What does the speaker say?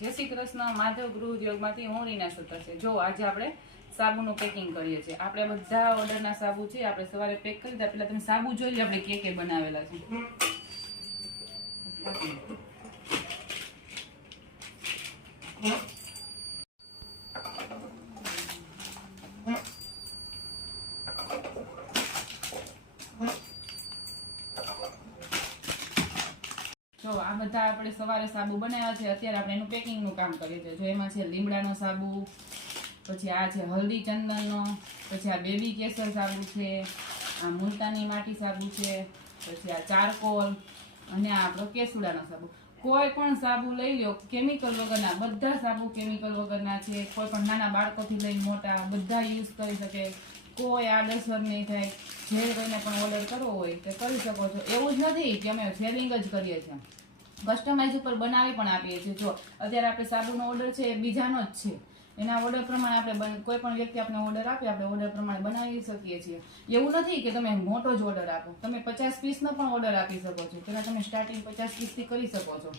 જય શ્રી કૃષ્ણ. માધવ ગૃહ ઉદ્યોગમાંથી હું રીના સુતર છે. જો આજે આપણે સાબુનું પેકિંગ કરીએ છીએ. આપણે બધા ઓર્ડરના સાબુ છે આપણે સવારે પેક કરી દીધા. પેલા તમે સાબુ જોઈ લો આપણે કે બનાવેલા છે. જો આ બધા આપણે સવારે સાબુ બનાવ્યા છે. અત્યારે આપણે એનું પેકિંગનું કામ કરીએ છીએ. જો એમાં છે લીમડાનો સાબુ, પછી આ છે હલ્દી ચંદનનો, પછી આ બેબી કેસર સાબુ છે, આ મુલતાની માટી સાબુ છે, પછી આ ચારકોલ અને આ આપણો કેસુડાનો સાબુ. કોઈ પણ સાબુ લઈ લો કેમિકલ વગરના, બધા સાબુ કેમિકલ વગરના છે. કોઈ પણ નાના બાળકોથી લઈને મોટા બધા યુઝ કરી શકે, કોઈ આડઅસર નહીં થાય. જે કોઈને પણ ઓર્ડર કરવો હોય તે કરી શકો છો. એવું જ નથી કે અમે સેલિંગ જ કરીએ છીએ, કસ્ટમાઇઝ ઉપર બનાવી પણ આપીએ છીએ. જો અત્યારે આપણે સાબુનો ઓર્ડર છે એ બીજાનો જ છે, એના ઓર્ડર પ્રમાણે આપણે કોઈ પણ વ્યક્તિ આપણે ઓર્ડર આપે આપણે ઓર્ડર પ્રમાણે બનાવી શકીએ છીએ. એવું નથી કે તમે મોટો જ ઓર્ડર આપો, તમે 50 પીસનો પણ ઓર્ડર આપી શકો છો. તેના તમે સ્ટાર્ટિંગ 50 પીસથી કરી શકો છો.